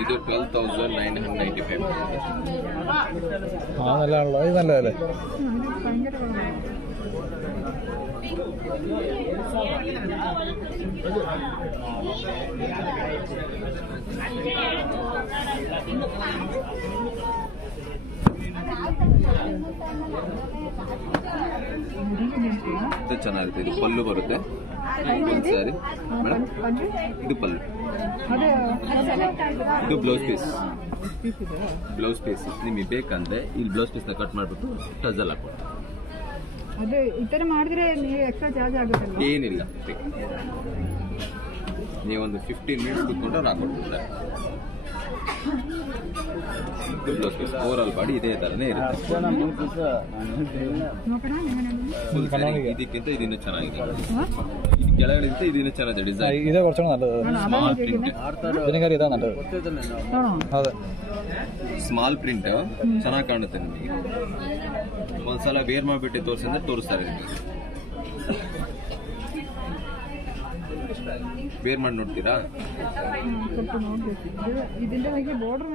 ಇದು 12,995. നല്ലതാണല്ലോ, ഇത് നല്ലതല്ലേ? ಇದು ಚೆನ್ನಾಗಿರುತ್ತೆ. ಇದು ಪಲ್ಲು ಬರುತ್ತೆ ಸರಿ ಮೇಡಮ್, ಇದು ಪಲ್ಲು, ಇದು ಬ್ಲೌಸ್ ಪೀಸ್ ನಿಮಗೆ ಬೇಕಂದ್ರೆ ಇಲ್ಲಿ ಬ್ಲೌಸ್ ಪೀಸ್ನ ಕಟ್ ಮಾಡಿಬಿಟ್ಟು ಟಜಲ್ ಹಾಕ್ಬೋದು. ಅದೇ ಈ ಥರ ಮಾಡಿದ್ರೆ ನೀವು ಎಕ್ಸ್ಟ್ರಾ ಚಾರ್ಜ್ ಆಗುತ್ತಲ್ಲ? ಏನಿಲ್ಲ, ನೀವೊಂದು 15 ಮಿನಿಟ್ಸ್ ಕೂತ್ಕೊಂಡು ಅವ್ರು ಹಾಕೊಡ್ತಾರೆ. ಇದು ಬ್ಲೌಸ್ ಪೀಸ್ ಓವರಾಲ್ ಬಾಡಿ ಇದೇ ಥರನೇ ಇರುತ್ತೆ. ಫುಲ್ ಚೆನ್ನಾಗಿ, ಇದಕ್ಕಿಂತ ಇದಿನ್ನೂ ಚೆನ್ನಾಗಿದೆ. ಇದು ಕೆಳಗಡೆಗಿಂತ ಇದಿನ್ನೂ ಚೆನ್ನಾಗಿದೆ ಡಿಸೈನ್. ಇದೇ കുറച്ചുകൂടെ നല്ലത്. ಸ್ಮಾಲ್ ಪ್ರಿಂಟ್ ഇതിനെക്കാളും ಇದೇ നല്ലത്. ಅದೇ ಸ್ಮಾಲ್ ಪ್ರಿಂಟ್ ಚೆನ್ನಾಗಿ ಕಾಣುತ್ತೆ ನಿಮಗೆ. ಒಂದ್ಸಲ ವೇರ್ ಮಾಡಿಬಿಟ್ಟು ತೋರಿಸಿದ್ರೆ ತೋರಿಸ್ತಾರೆ ನಿಮಗೆ. ವೇರ್ ಮಾಡಿ ನೋಡ್ತೀರಾ? ಸ್ವಲ್ಪ ನೋಡ್ಬೇಕು. ಇದರಿಂದ ಬಾರ್ಡರ್